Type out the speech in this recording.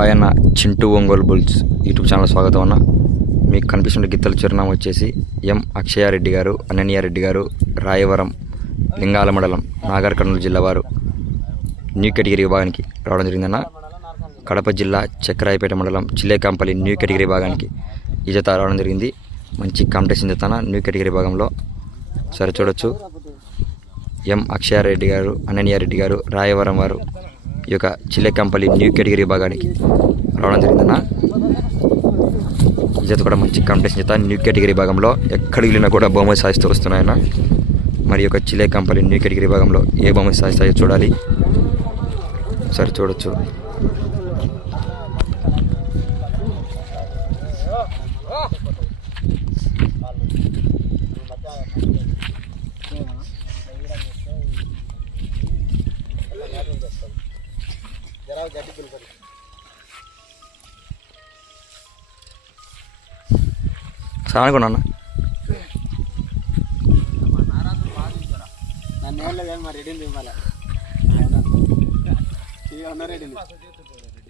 Hi అన్న, Chintu Ongole bulls YouTube channel స్వాగతం అన్న. మీకు కనిపిస్తున్న గిత్తల చిరునామా వచ్చేసి ఎం అక్షయారెడ్డి గారు, అనన్యారెడ్డి గారు, రాయవరం, లింగాల మండలం, నాగర్ కర్నూలు జిల్లా వారు న్యూ కేటగిరీ విభాగానికి రావడం జరిగిందన్న. కడప జిల్లా చక్రాయపేట మండలం చిల్లేకాంపల్లి న్యూ కేటగిరీ విభాగానికి ఈ జత రావడం జరిగింది. మంచి కాంపిటీషన్ జత న్యూ కేటగిరీ విభాగంలో. సరే చూడొచ్చు, ఎం అక్షయారెడ్డి గారు, అనన్యారెడ్డి గారు, రాయవరం వారు ఈ యొక్క చిల్లేకాంపల్లి న్యూ కేటగిరీ విభాగానికి రావడం జరిగిందన్న. ఈ జత కూడా మంచి కాంపిటీషన్ జత న్యూ కేటగిరీ విభాగంలో. ఎక్కడికి వెళ్ళినా కూడా బహుమతి సాధిస్తూ వస్తున్నాయన్న. మరి యొక్క చిల్లేకాంపల్లి న్యూ కేటగిరీ విభాగంలో ఏ బహుమతి సాధిస్తాయో చూడాలి. సరే చూడొచ్చు. సానుకున్నా నన్ను ఏం లేదు, మరి రెడీ ఇవ్వాలి రెడీ